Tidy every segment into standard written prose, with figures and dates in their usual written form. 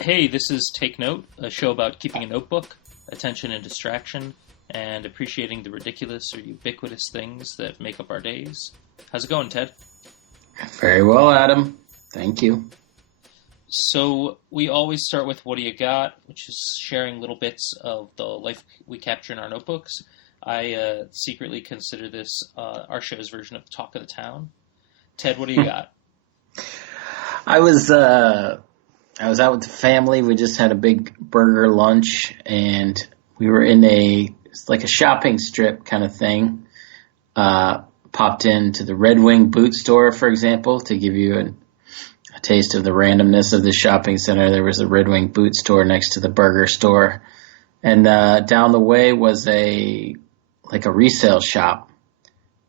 Hey, this is Take Note, a show about keeping a notebook, attention and distraction, and appreciating the ridiculous or ubiquitous things that make up our days. How's it going, Ted? Very well, Adam. Thank you. So, we always start with What Do You Got, which is sharing little bits of the life we capture in our notebooks. I secretly consider this our show's version of Talk of the Town. Ted, what do you got? I was I was out with the family. We just had a big burger lunch, and we were in it's like a shopping strip kind of thing. Popped into the Red Wing boot store, for example, to give you a taste of the randomness of the shopping center. There was a Red Wing boot store next to the burger store, and down the way was a resale shop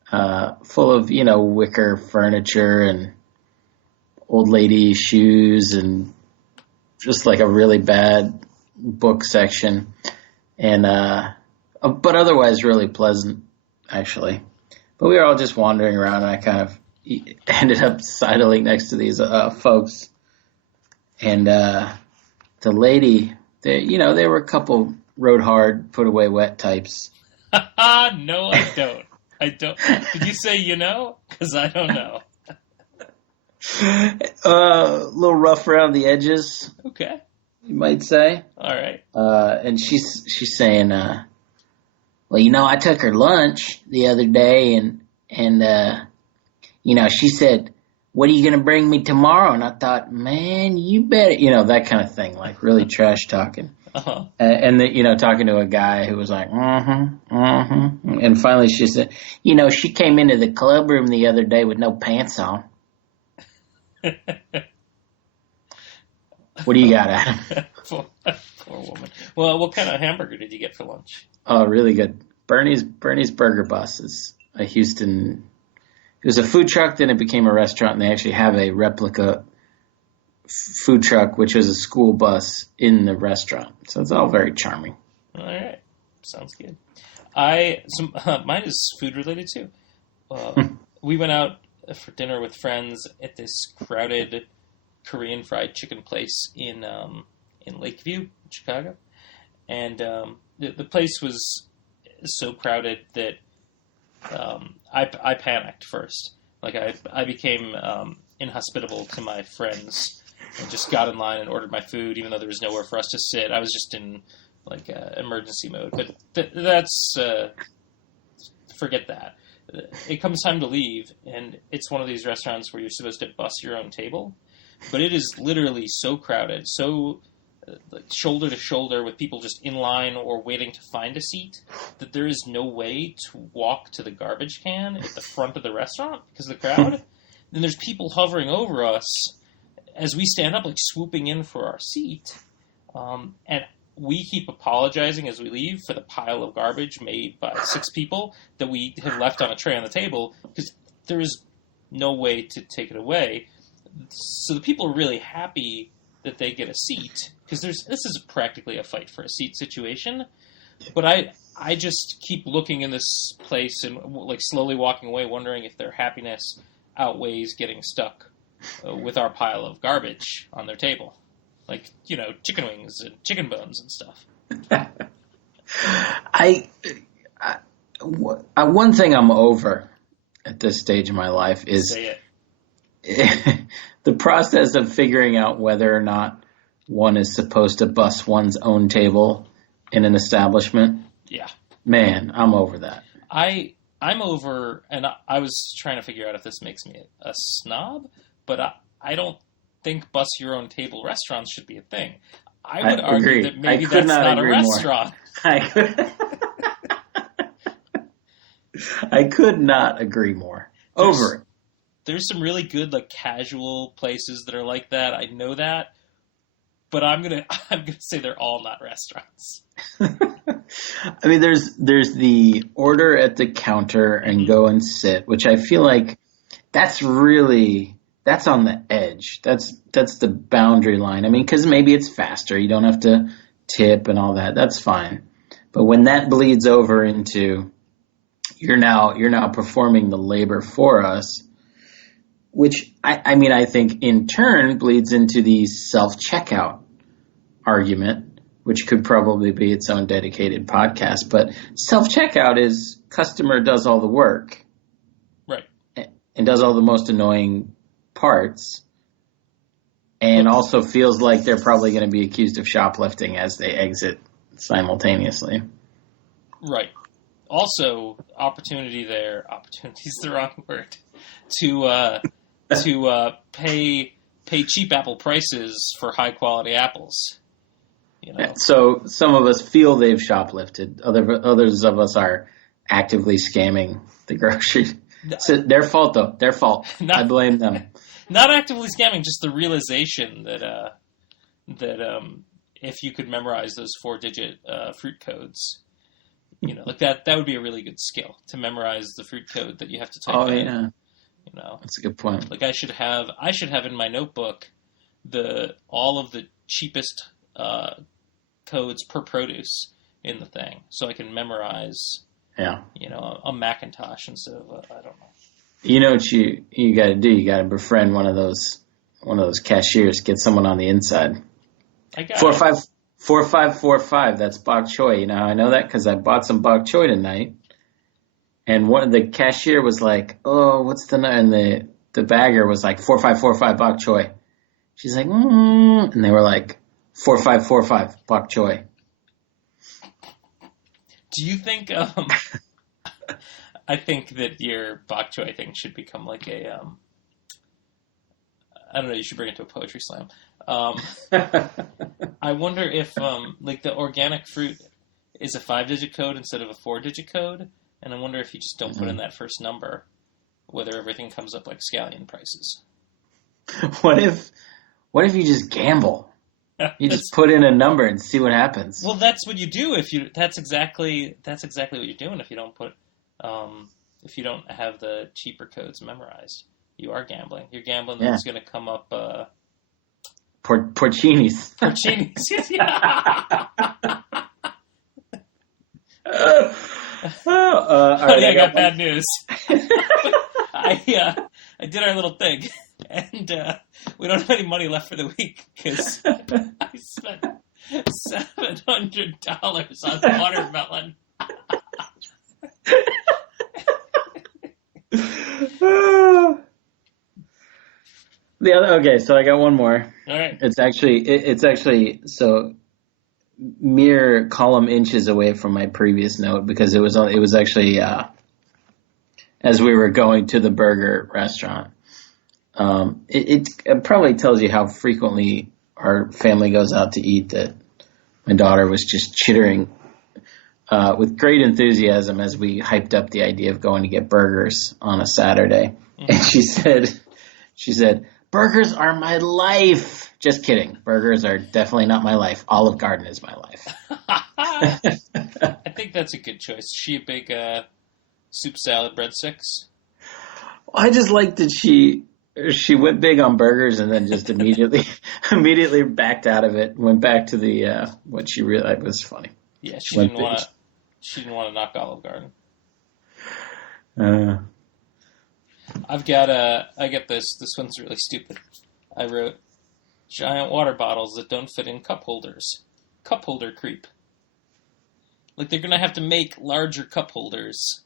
full of wicker furniture and old lady shoes and just like a really bad book section, and but otherwise really pleasant actually. But we were all just wandering around, and I kind of ended up sidling next to these folks, and the lady, they were a couple rode hard, put away wet types. No, I don't. I don't. Did you say you know? Because I don't know. A little rough around the edges. Okay. You might say. All right. And she's saying, well, I took her lunch the other day, and she said, what are you going to bring me tomorrow? And I thought, man, you better, that kind of thing, like really trash talking. Uh-huh. And talking to a guy who was like, And finally she said, she came into the club room the other day with no pants on. What do you got, Adam? Poor woman. Well, what kind of hamburger did you get for lunch? Oh, really good. Bernie's Burger Bus is a Houston. It was a food truck, then it became a restaurant, and they actually have a replica food truck, which was a school bus in the restaurant. So it's all very charming. All right, sounds good. Mine is food related too. We went out for dinner with friends at this crowded Korean fried chicken place in Lakeview, Chicago, and the place was so crowded that I panicked first. Like I became inhospitable to my friends and just got in line and ordered my food, even though there was nowhere for us to sit. I was just in emergency mode. But that's forget that. It comes time to leave, and it's one of these restaurants where you're supposed to bus your own table, but it is literally so crowded, so shoulder to shoulder with people just in line or waiting to find a seat, that there is no way to walk to the garbage can at the front of the restaurant because of the crowd. Then there's people hovering over us as we stand up, like swooping in for our seat, and we keep apologizing as we leave for the pile of garbage made by 6 people that we have left on a tray on the table, because there is no way to take it away. So the people are really happy that they get a seat, because this is practically a fight for a seat situation. But I just keep looking in this place and like slowly walking away, wondering if their happiness outweighs getting stuck with our pile of garbage on their table. Like, chicken wings and chicken bones and stuff. One thing I'm over at this stage of my life is Say it. the process of figuring out whether or not one is supposed to bus one's own table in an establishment. Yeah. Man, I'm over that. I'm over, and I was trying to figure out if this makes me a snob, but I don't think bus your own table restaurants should be a thing. I would argue that maybe that's not a restaurant. I could not agree more. Over it. There's some really good casual places that are like that. I know that, but I'm gonna say they're all not restaurants. I mean, there's the order at the counter and go and sit, which I feel like that's on the edge. That's the boundary line. I mean, because maybe it's faster. You don't have to tip and all that. That's fine. But when that bleeds over into you're now performing the labor for us, which I think in turn bleeds into the self-checkout argument, which could probably be its own dedicated podcast. But self-checkout is customer does all the work. Right. And does all the most annoying parts. And also feels like they're probably going to be accused of shoplifting as they exit simultaneously. Right. Also, opportunity there. Opportunity is the wrong word. To pay cheap apple prices for high quality apples. You know. So some of us feel they've shoplifted. Others of us are actively scamming the grocery. It's their fault, though. Their fault. I blame them. Not actively scamming, just the realization that if you could memorize those 4-digit fruit codes, you know, like that would be a really good skill to memorize the fruit code that you have to type in. Yeah. You know, that's a good point. Like I should have in my notebook all of the cheapest codes per produce in the thing, so I can memorize. Yeah. You know, a Macintosh instead of I don't know. You know what you got to do? You got to befriend one of those cashiers. Get someone on the inside. I got 4545. That's bok choy. You know, I know that because I bought some bok choy tonight. And one of the cashier was like, "Oh, what's the?" And the bagger was like 4545 bok choy. She's like, and they were like 4545 bok choy. Do you think? I think that your bok choy thing should become like a. I don't know. You should bring it to a poetry slam. I wonder if like the organic fruit is a 5-digit code instead of a 4-digit code, and I wonder if you just don't put in that first number, whether everything comes up like scallion prices. What if you just gamble? You just put in a number and see what happens. Well, that's what you do if you. That's exactly what you're doing if you don't put. If you don't have the cheaper codes memorized, you are gambling. You're gambling that it's going to come up. Porcinis. Porcinis. Yeah. Right, I got bad news. I did our little thing, and we don't have any money left for the week because I spent $700 on watermelon. Okay, so I got one more. All right. It's actually so mere column inches away from my previous note because it was actually as we were going to the burger restaurant. It probably tells you how frequently our family goes out to eat that my daughter was just chittering with great enthusiasm as we hyped up the idea of going to get burgers on a Saturday. Mm-hmm. And she said, "Burgers are my life." Just kidding. Burgers are definitely not my life. Olive Garden is my life. I think that's a good choice. Is she a big soup, salad, breadsticks? I just like that she went big on burgers and then just immediately backed out of it. Went back to the what she realized was funny. Yeah, she didn't want to knock Olive Garden. I get this. This one's really stupid. I wrote, giant water bottles that don't fit in cup holders. Cup holder creep. Like they're going to have to make larger cup holders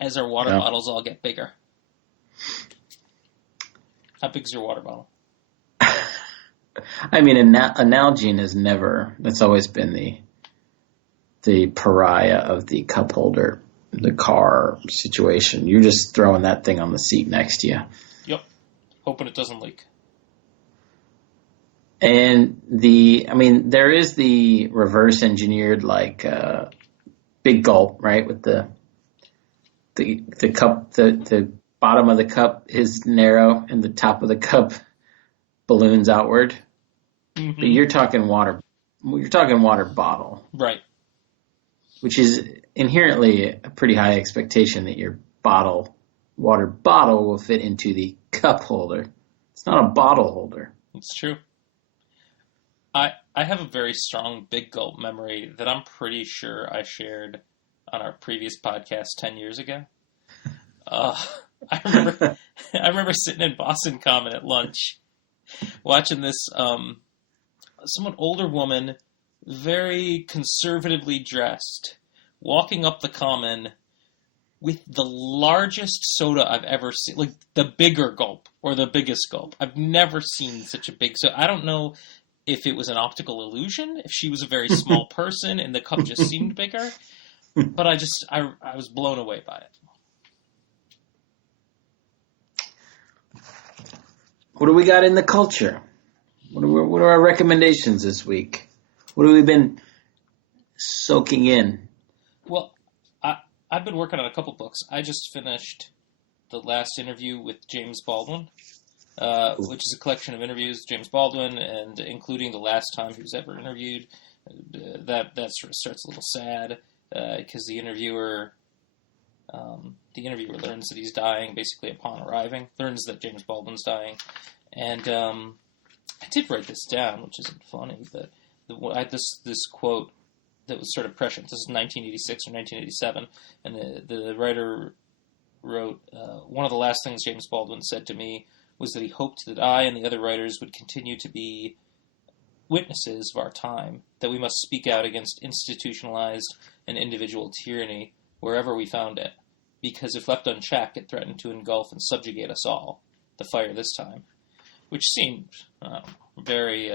as our water bottles all get bigger. How big's your water bottle? I mean, Nalgene has never, that's always been the pariah of the cup holder, the car situation. You're just throwing that thing on the seat next to you. Yep. Hoping it doesn't leak. And there is the reverse engineered, like, big gulp, right? With the cup, the bottom of the cup is narrow and the top of the cup balloons outward. Mm-hmm. But you're talking water bottle. Right. Which is inherently a pretty high expectation that your water bottle will fit into the cup holder. It's not a bottle holder. It's true. I have a very strong big gulp memory that I'm pretty sure I shared on our previous podcast 10 years ago. I remember sitting in Boston Common at lunch watching this somewhat older woman, very conservatively dressed, walking up the common with the largest soda I've ever seen, like the bigger gulp or the biggest gulp. I've never seen such a big. So I don't know if it was an optical illusion, if she was a very small person and the cup just seemed bigger, but I was blown away by it. What do we got in the culture? What are our recommendations this week? What have we been soaking in? Well, I've been working on a couple books. I just finished The Last Interview with James Baldwin, which is a collection of interviews with James Baldwin, and including the last time he was ever interviewed. That sort of starts a little sad because the interviewer learns that he's dying basically upon arriving, learns that James Baldwin's dying, and I did write this down, which isn't funny, but this quote that was sort of prescient. This is 1986 or 1987, and the writer wrote, one of the last things James Baldwin said to me was that he hoped that I and the other writers would continue to be witnesses of our time, that we must speak out against institutionalized and individual tyranny wherever we found it, because if left unchecked, it threatened to engulf and subjugate us all, the fire this time, which seemed very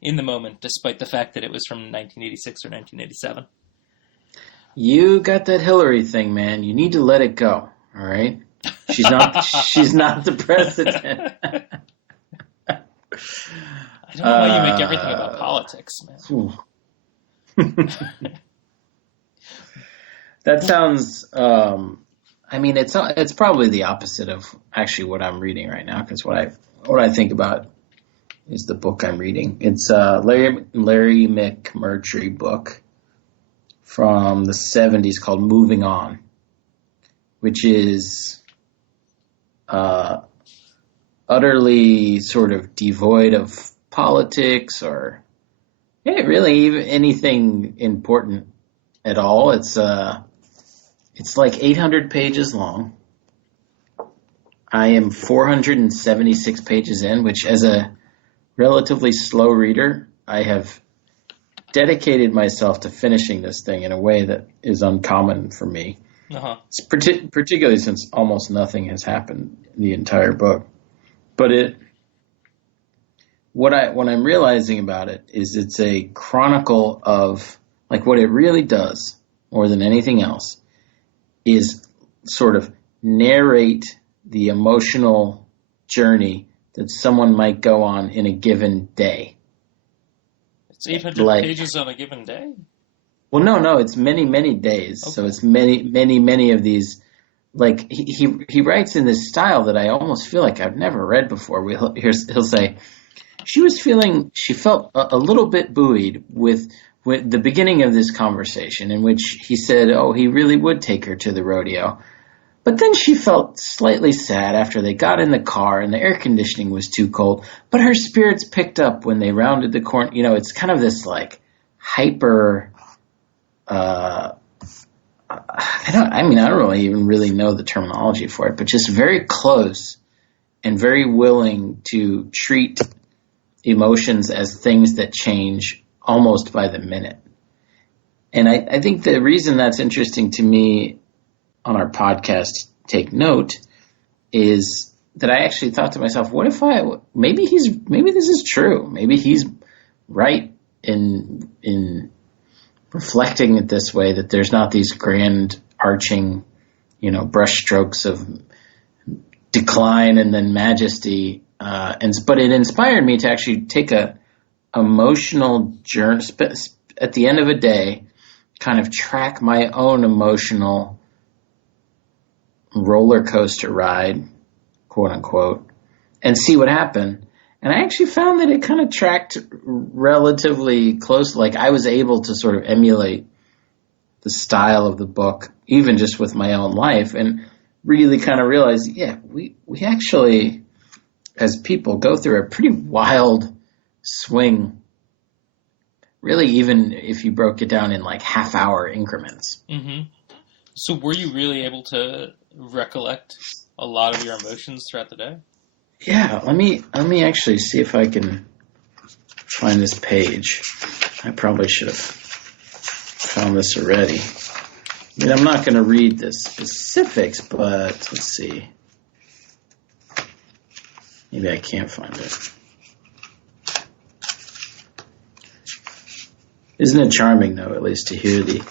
in the moment, despite the fact that it was from 1986 or 1987. You got that Hillary thing, man. You need to let it go. All right, she's not. She's not the president. I don't know why you make everything about politics, man. That sounds. I mean, it's probably the opposite of actually what I'm reading right now, because what I think about is the book I'm reading. It's a Larry McMurtry book from the 70s called Moving On, which is utterly sort of devoid of politics or really even anything important at all. It's like 800 pages long. I am 476 pages in, which as a relatively slow reader, I have dedicated myself to finishing this thing in a way that is uncommon for me. Uh-huh. It's particularly since almost nothing has happened in the entire book. But what I'm realizing about it is it's a chronicle of, like, what it really does more than anything else is sort of narrate the emotional journey that someone might go on in a given day. It's 800 pages on a given day? Well, no, it's many, many days. Okay. So it's many, many, many of these. Like, he writes in this style that I almost feel like I've never read before. He'll say, she felt a little bit buoyed with the beginning of this conversation in which he said, he really would take her to the rodeo. But then she felt slightly sad after they got in the car and the air conditioning was too cold. But her spirits picked up when they rounded the corner. You know, it's kind of this like hyper. I don't really even really know the terminology for it, but just very close and very willing to treat emotions as things that change almost by the minute. And I think the reason that's interesting to me on our podcast, Take Note, is that I actually thought to myself, what if maybe this is true. Maybe he's right in reflecting it this way, that there's not these grand arching, brushstrokes of decline and then majesty. But it inspired me to actually take a emotional journey at the end of a day, kind of track my own emotional roller coaster ride, quote unquote, and see what happened. And I actually found that it kind of tracked relatively close. Like, I was able to sort of emulate the style of the book, even just with my own life, and really kind of realize, we actually, as people, go through a pretty wild swing, really, even if you broke it down in like half-hour increments. Mm-hmm. So were you really able to recollect a lot of your emotions throughout the day? Yeah, let me actually see if I can find this page. I probably should have found this already. I mean, I'm not going to read the specifics, but let's see. Maybe I can't find it. Isn't it charming, though, at least to hear the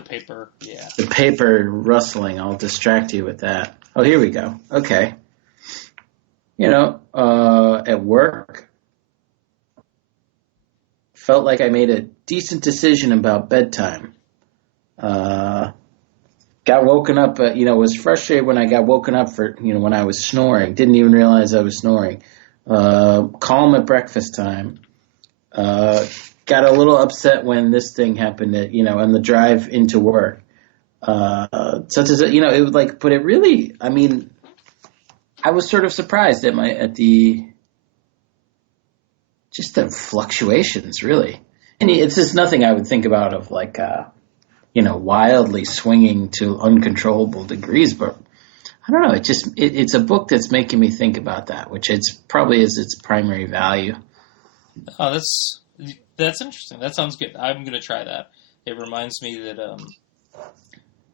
paper, yeah. The paper rustling. I'll distract you with that. Oh, here we go. Okay. At work, felt like I made a decent decision about bedtime. Got woken up, was frustrated when I got woken up when I was snoring. Didn't even realize I was snoring. Calm at breakfast time. Got a little upset when this thing happened on the drive into work. Such as, it was like, but it really, I mean, I was sort of surprised at the fluctuations, really. And it's just nothing I would think about of like, wildly swinging to uncontrollable degrees, but I don't know. It's a book that's making me think about that, which it's probably is its primary value. Oh, that's interesting. That sounds good. I'm going to try that. It reminds me that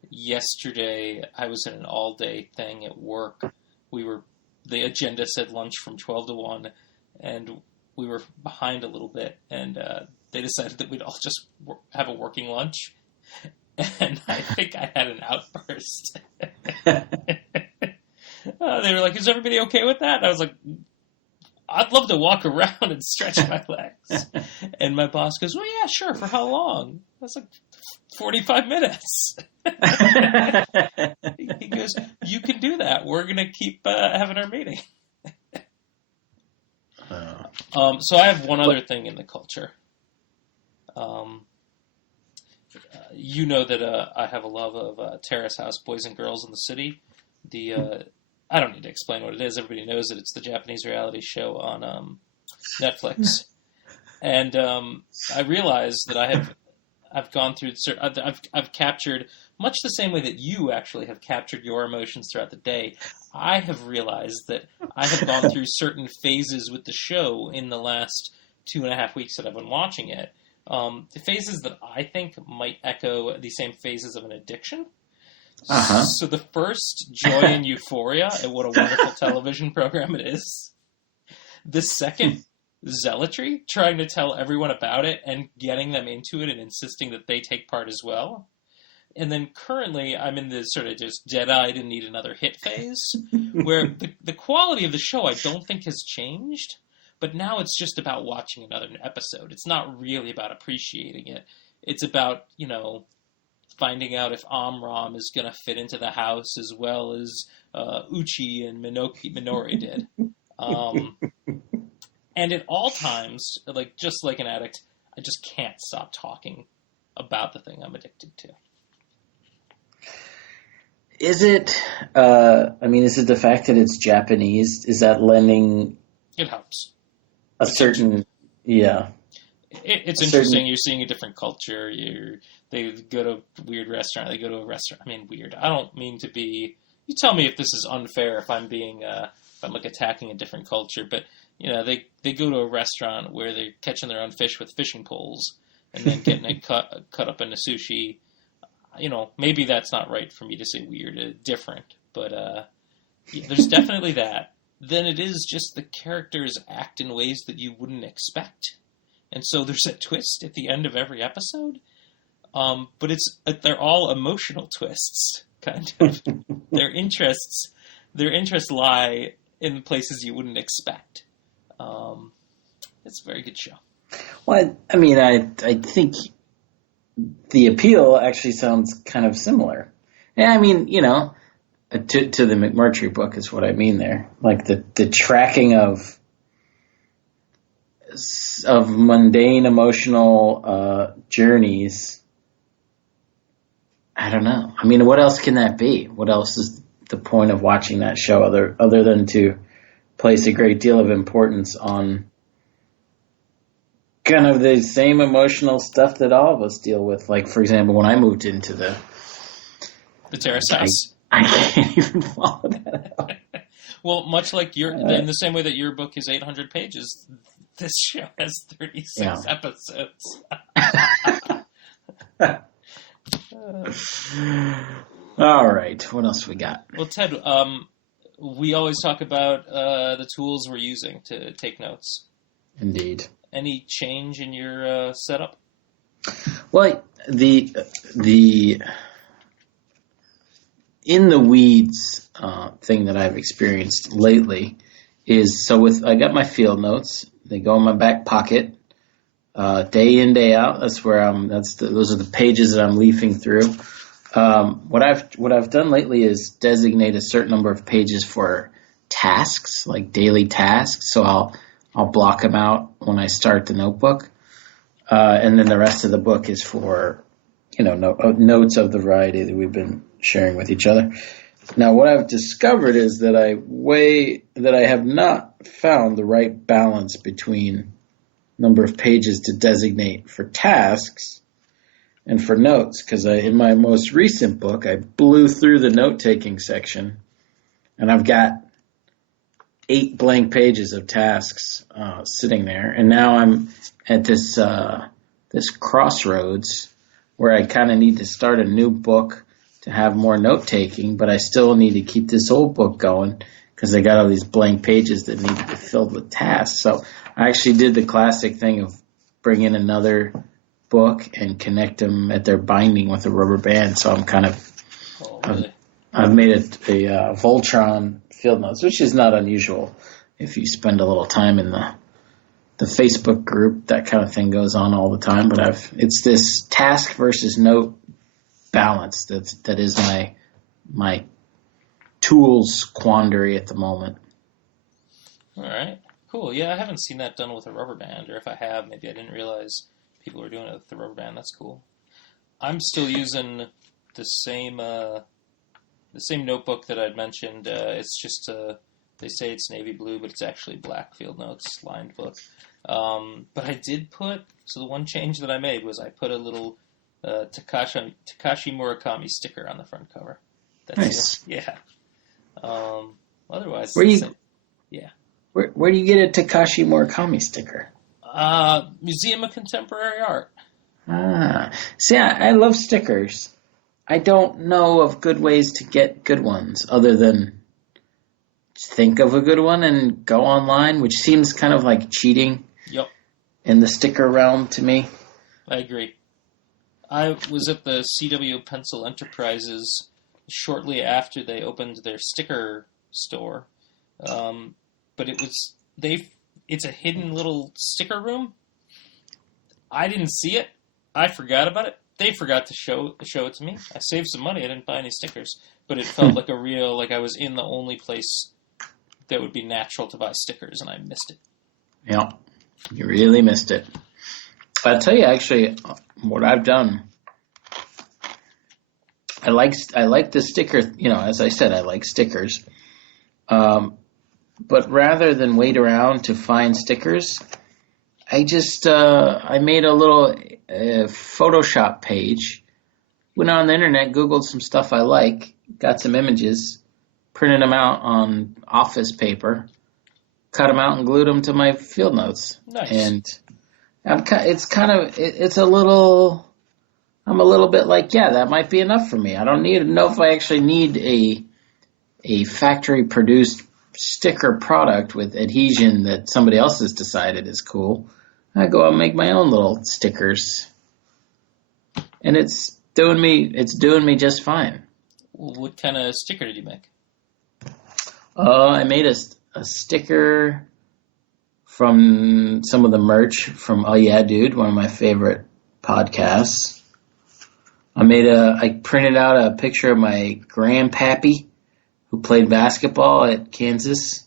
yesterday I was in an all-day thing at work. The agenda said lunch from 12 to 1, and we were behind a little bit, and they decided that we'd all just have a working lunch, and I think I had an outburst. They were like, "Is everybody okay with that?" And I was like, "I'd love to walk around and stretch my legs." And my boss goes, "Well, yeah, sure. For how long?" I was like, 45 minutes. He goes, "You can do that. We're going to keep having our meeting." So I have one other thing in the culture. You know that I have a love of Terrace House, Boys and Girls in the City. I don't need to explain what it is. Everybody knows that it's the Japanese reality show on Netflix. And I realized that I've gone through. I've captured much the same way that you actually have captured your emotions throughout the day. I have realized that I have gone through certain phases with the show in the last 2.5 weeks that I've been watching it. The phases that I think might echo the same phases of an addiction. Uh-huh. So the first, joy and euphoria, and what a wonderful television program it is. The second, zealotry, trying to tell everyone about it and getting them into it and insisting that they take part as well. And then currently, I'm in this sort of just dead-eyed and need another hit phase, where the quality of the show I don't think has changed, but now it's just about watching another episode. It's not really about appreciating it. It's about, finding out if Amram is going to fit into the house as well as Uchi and Minori did. And at all times, just like an addict, I just can't stop talking about the thing I'm addicted to. Is it, is it the fact that it's Japanese? Is that lending... It helps. A certain, yeah. It's interesting. You're seeing a different culture. They go to a weird restaurant. They go to a restaurant. I mean, weird. I don't mean to be... You tell me if this is unfair, if I'm being... if I'm attacking a different culture, but... they go to a restaurant where they're catching their own fish with fishing poles and then getting it cut up into sushi. Maybe that's not right for me to say weird, different, but there's definitely that. Then it is just the characters act in ways that you wouldn't expect. And so there's a twist at the end of every episode. But they're all emotional twists, kind of. Their interests lie in places you wouldn't expect. It's a very good show. Well, I think the appeal actually sounds kind of similar. Yeah, to the McMurtry book is what I mean there. Like the tracking of mundane emotional journeys. I don't know. What else can that be? What else is the point of watching that show other than to place a great deal of importance on kind of the same emotional stuff that all of us deal with? Like, for example, when I moved into the Terrace House. I can't even follow that out. Well, much like in the same way that your book is 800 pages, This show has 36 Yeah. episodes. All right. What else we got? Well, Ted, we always talk about the tools we're using to take notes. Indeed. Any change in your setup? Well, the in the weeds thing that I've experienced lately is I got my field notes. They go in my back pocket, day in, day out. That's where those are the pages that I'm leafing through. What I've done lately is designate a certain number of pages for tasks, like daily tasks. So I'll block them out when I start the notebook, and then the rest of the book is for notes of the variety that we've been sharing with each other. Now, what I've discovered is that I have not found the right balance between number of pages to designate for tasks and for notes, because in my most recent book, I blew through the note-taking section, and I've got 8 blank pages of tasks sitting there, and now I'm at this crossroads where I kind of need to start a new book to have more note-taking, but I still need to keep this old book going because I got all these blank pages that need to be filled with tasks. So I actually did the classic thing of bring in another book and connect them at their binding with a rubber band. So I'm kind of, I've made it a Voltron field notes, which is not unusual if you spend a little time in the Facebook group. That kind of thing goes on all the time. But it's this task versus note balance that is my tools quandary at the moment. All right, cool. Yeah, I haven't seen that done with a rubber band, or if I have, maybe I didn't realize people were doing it with the rubber band. That's cool. I'm still using the same notebook that I'd mentioned. It's just they say it's navy blue, but it's actually black field notes lined book. But I did the one change that I made was I put a little Takashi Murakami sticker on the front cover. That's nice. Yeah. Otherwise, where do you get a Takashi Murakami sticker? Museum of Contemporary Art. See, I love stickers. I don't know of good ways to get good ones other than think of a good one and go online, which seems kind of like cheating. Yep. In the sticker realm to me. I agree. I was at the CW Pencil Enterprises shortly after they opened their sticker store, but it's a hidden little sticker room. I didn't see it. I forgot about it. They forgot to show it to me. I saved some money. I didn't buy any stickers, but it felt like like I was in the only place that would be natural to buy stickers, and I missed it. Yeah, you really missed it. I'll tell you, actually, what I've done. I like the sticker. As I said, I like stickers. But rather than wait around to find stickers, I just I made a little Photoshop page. Went on the internet, Googled some stuff I like, got some images, printed them out on office paper, cut them out and glued them to my field notes. Nice. And I'm a little bit like, yeah, that might be enough for me. I don't know if I actually need a factory produced sticker product with adhesion that somebody else has decided is cool. I go out and make my own little stickers, and it's doing me just fine. What kind of sticker did you make? I made a sticker from some of the merch from Oh Yeah Dude, one of my favorite podcasts. I printed out a picture of my grandpappy who played basketball at Kansas.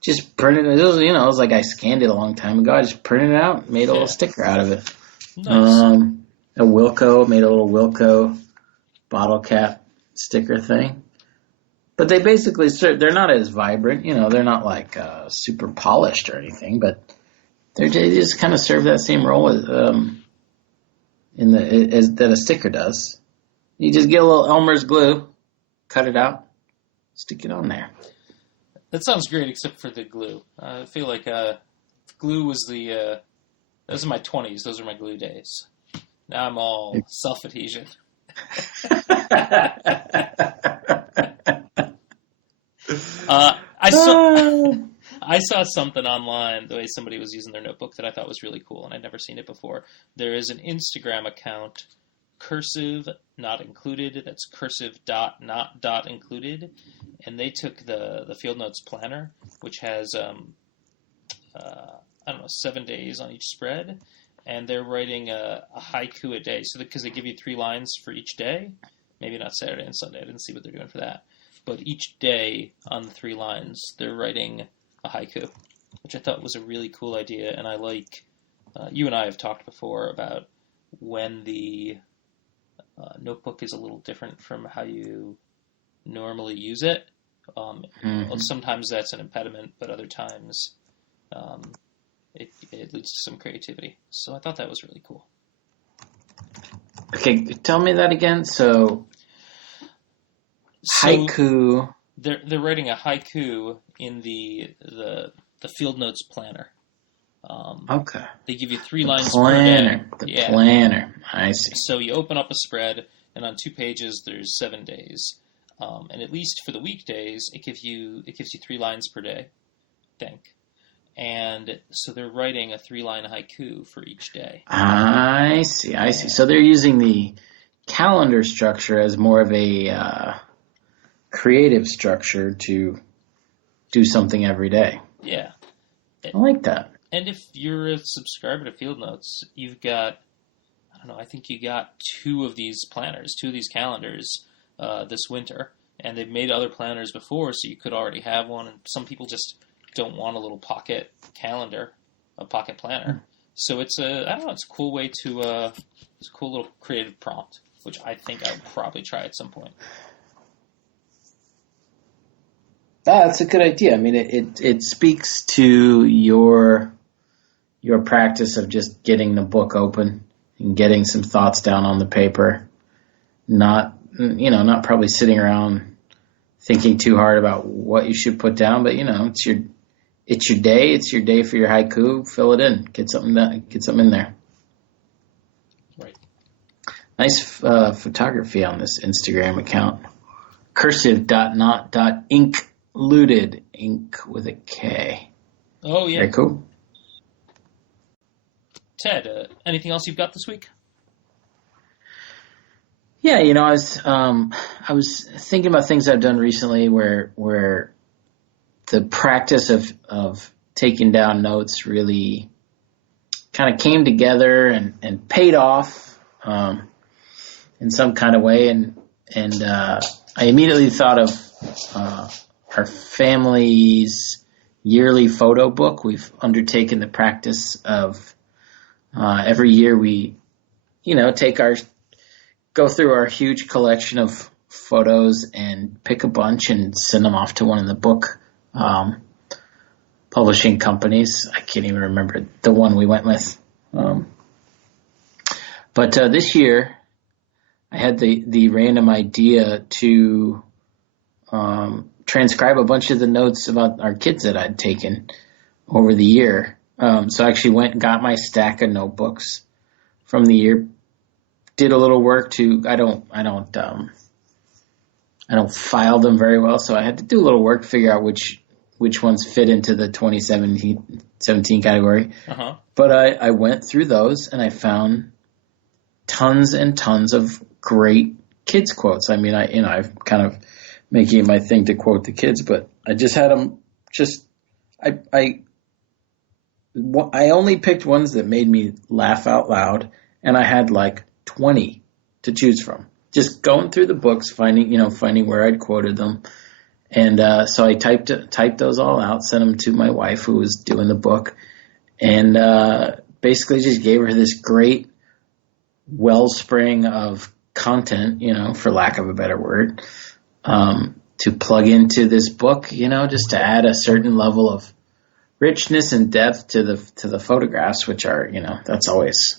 Just printed it. It was like I scanned it a long time ago. I just printed it out and made a little sticker out of it. Nice. Made a little Wilco bottle cap sticker thing. But they basically they're not as vibrant, they're not like super polished or anything, but they just kind of serve that same role as that a sticker does. You just get a little Elmer's glue, cut it out, stick it on there. That sounds great, except for the glue. I feel like Glue was those are my 20s. Those are my glue days. Now I'm all self-adhesion. I saw something online, the way somebody was using their notebook, that I thought was really cool, and I'd never seen it before. There is an Instagram account, cursive not included. That's cursive dot not dot included, and they took the Field Notes planner, which has I don't know, 7 days on each spread, and they're writing a haiku a day. So because they give you 3 lines for each day, maybe not Saturday and Sunday. I didn't see what they're doing for that. But each day on the 3 lines, they're writing a haiku, which I thought was a really cool idea. And I like, you and I have talked before about when the notebook is a little different from how you normally use it. Sometimes that's an impediment, but other times it leads to some creativity. So I thought that was really cool. Okay, tell me that again. So haiku. They're writing a haiku in the Field Notes planner. Okay. They give you 3 lines per day. The planner. I see. So you open up a spread, and on 2 pages there's 7 days. And at least for the weekdays, it gives you 3 lines per day. I think. And so they're writing a 3-line haiku for each day. I see. So they're using the calendar structure as more of a creative structure to do something every day. Yeah. I like that. And if you're a subscriber to Field Notes, you've got, I don't know, I think you got 2 of these planners, 2 of these calendars this winter. And they've made other planners before, so you could already have one. And some people just don't want a little pocket calendar, a pocket planner. So it's a cool way to, it's a cool little creative prompt, which I think I would probably try at some point. That's a good idea. I mean, it speaks to your practice of just getting the book open and getting some thoughts down on the paper, not probably sitting around thinking too hard about what you should put down, but it's your day. It's your day for your haiku. Fill it in. Get something done. Get something in there. Right. Nice photography on this Instagram account. Cursive.not.included. Ink with a K. Oh yeah. Very cool. Ted, anything else you've got this week? Yeah, I was thinking about things I've done recently where the practice of taking down notes really kind of came together and paid off in some kind of way. And I immediately thought of our family's yearly photo book. We've undertaken the practice of every year we, go through our huge collection of photos and pick a bunch and send them off to one of the book publishing companies. I can't even remember the one we went with. But this year, I had the random idea to transcribe a bunch of the notes about our kids that I'd taken over the year. So I actually went and got my stack of notebooks from the year. Did a little work I don't file them very well, so I had to do a little work to figure out which ones fit into the 2017 category. Uh-huh. But I went through those and I found tons and tons of great kids quotes. I mean, I've kind of making it my thing to quote the kids, but I just had them. I only picked ones that made me laugh out loud, and I had like 20 to choose from. Just going through the books, finding where I'd quoted them. And so I typed those all out, sent them to my wife who was doing the book, and basically just gave her this great wellspring of content, for lack of a better word, to plug into this book, just to add a certain level of richness and depth to the photographs, which are, that's always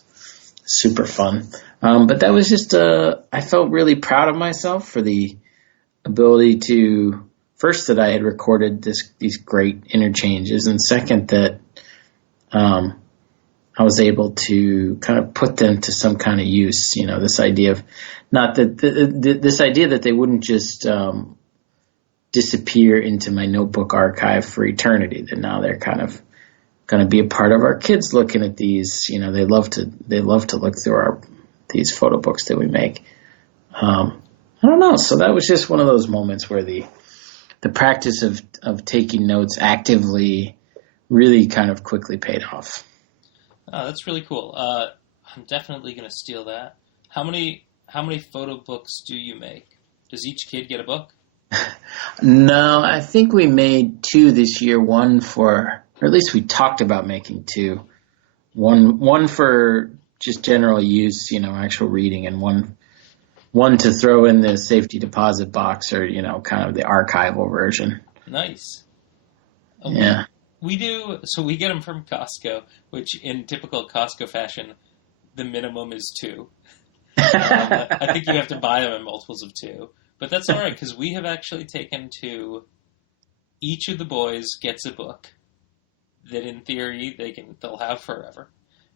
super fun. But that was just, I felt really proud of myself for the ability to, first, that I had recorded these great interchanges, and second, that um, I was able to kind of put them to some kind of use. This idea of not that this idea that they wouldn't just disappear into my notebook archive for eternity. That now they're kind of going to be a part of our kids looking at these. They love to look through these photo books that we make. I don't know. So that was just one of those moments where the practice of taking notes actively really kind of quickly paid off. Oh, that's really cool. I'm definitely going to steal that. How many photo books do you make? Does each kid get a book? No, I think we made 2 this year. One or at least we talked about making 2. One for just general use, actual reading, and one to throw in the safety deposit box, or kind of the archival version. Nice. Yeah. We do. So we get them from Costco, which in typical Costco fashion, the minimum is 2. I think you have to buy them in multiples of 2. But that's all right, because we have actually taken to each of the boys gets a book that, in theory, they'll have forever.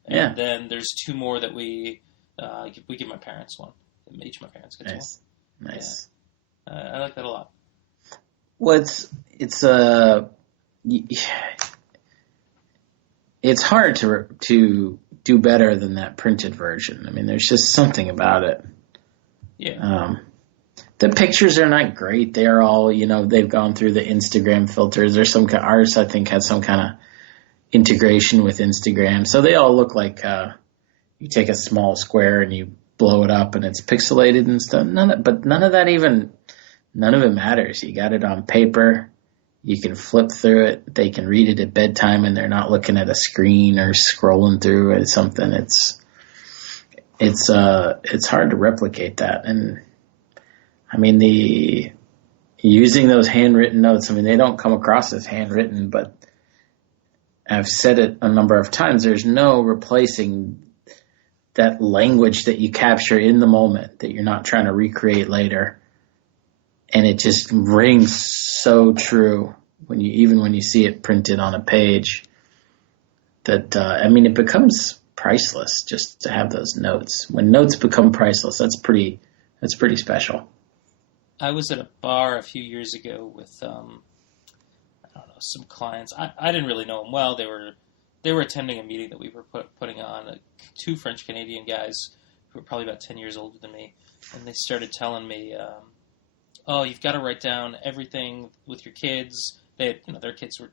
And then there's 2 more that we give my parents one. Each of my parents gets one. Nice. Yeah. I like that a lot. Well, it's hard to do better than that printed version. I mean, there's just something about it. Yeah. The pictures are not great. They're all, they've gone through the Instagram filters. There's ours, I think, has some kind of integration with Instagram. So they all look like you take a small square and you blow it up and it's pixelated and stuff. None of it matters. You got it on paper. You can flip through it. They can read it at bedtime and they're not looking at a screen or scrolling through it, something. It's hard to replicate that. And I mean, using those handwritten notes, I mean, they don't come across as handwritten, but I've said it a number of times, there's no replacing that language that you capture in the moment that you're not trying to recreate later. And it just rings so true when you see it printed on a page that, it becomes priceless just to have those notes. When notes become priceless, that's pretty special. I was at a bar a few years ago with, some clients. I didn't really know them well. They were attending a meeting that we were putting on. 2 French Canadian guys who were probably about 10 years older than me, and they started telling me, "Oh, you've got to write down everything with your kids." They had, their kids were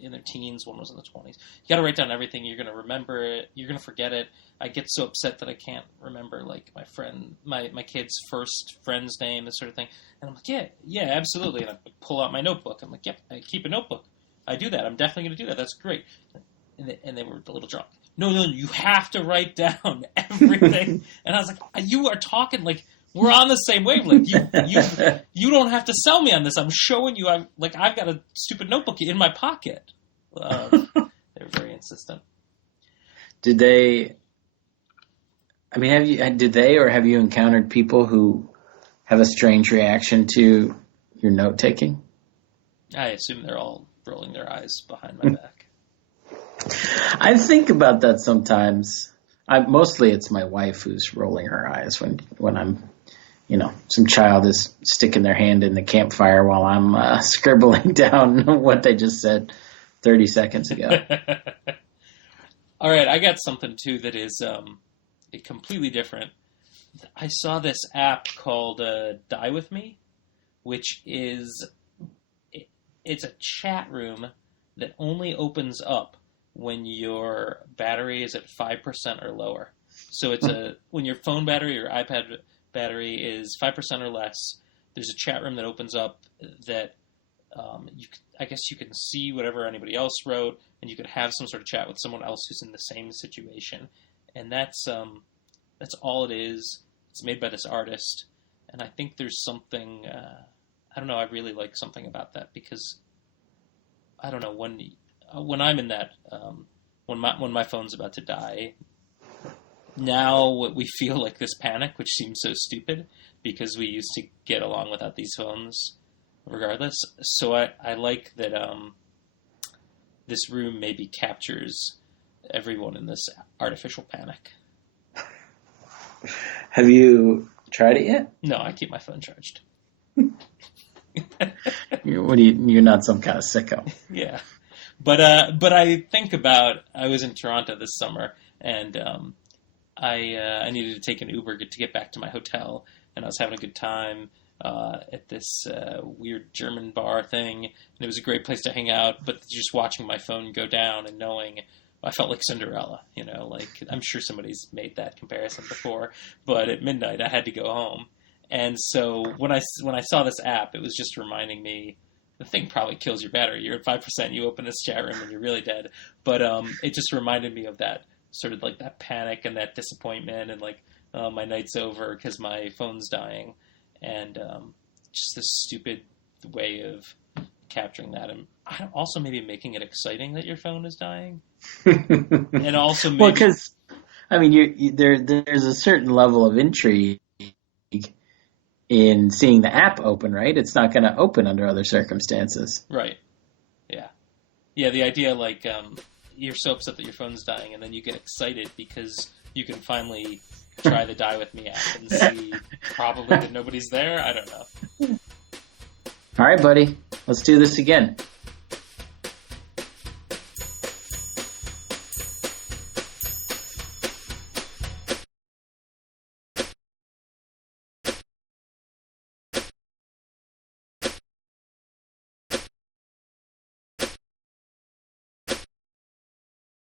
in their teens. One was in the 20s. You got to write down everything. You're going to remember it. You're going to forget it. I get so upset that I can't remember my kid's first friend's name, this sort of thing. And I'm like, yeah, absolutely. And I pull out my notebook. I'm like, yep, I keep a notebook. I do that. I'm definitely going to do that. That's great. And they were a little drunk. No, you have to write down everything. And I was like, you are talking like we're on the same wavelength. You don't have to sell me on this. I'm showing you. I've got a stupid notebook in my pocket. They were very insistent. Did they? I mean, did they or have you encountered people who have a strange reaction to your note taking? I assume they're all rolling their eyes behind my back. I think about that sometimes. Mostly it's my wife who's rolling her eyes when I'm, some child is sticking their hand in the campfire while I'm scribbling down what they just said 30 seconds ago. All right, I got something too that is completely different. I saw this app called Die With Me, which is it's a chat room that only opens up when your battery is at 5% or lower. So it's when your phone battery or iPad battery is 5% or less, there's a chat room that opens up that I guess you can see whatever anybody else wrote, and you could have some sort of chat with someone else who's in the same situation. And that's all it is. It's made by this artist, and I think there's something. I don't know. I really like something about that because I don't know when I'm in that when my phone's about to die. Now we feel like this panic, which seems so stupid because we used to get along without these phones regardless. So I like that this room maybe captures everyone in this artificial panic. Have you tried it yet? No, I keep my phone charged. You're not some kind of sicko. Yeah. But I think about, I was in Toronto this summer, and I needed to take an Uber to get back to my hotel, and I was having a good time at this weird German bar thing, and it was a great place to hang out, but just watching my phone go down and knowing I felt like Cinderella, like I'm sure somebody's made that comparison before, but at midnight I had to go home. And so when I saw this app, it was just reminding me, the thing probably kills your battery. You're at 5%, you open this chat room and you're really dead. But it just reminded me of that sort of like that panic and that disappointment and like, my night's over because my phone's dying. And just this stupid way of capturing that. And also maybe making it exciting that your phone is dying. And also maybe... Well, because, I mean, there's a certain level of intrigue in seeing the app open, right? It's not going to open under other circumstances. Right. Yeah. Yeah, the idea, like, you're so upset that your phone's dying, and then you get excited because you can finally try the Die With Me app and see probably that nobody's there. I don't know. All right, buddy. Let's do this again.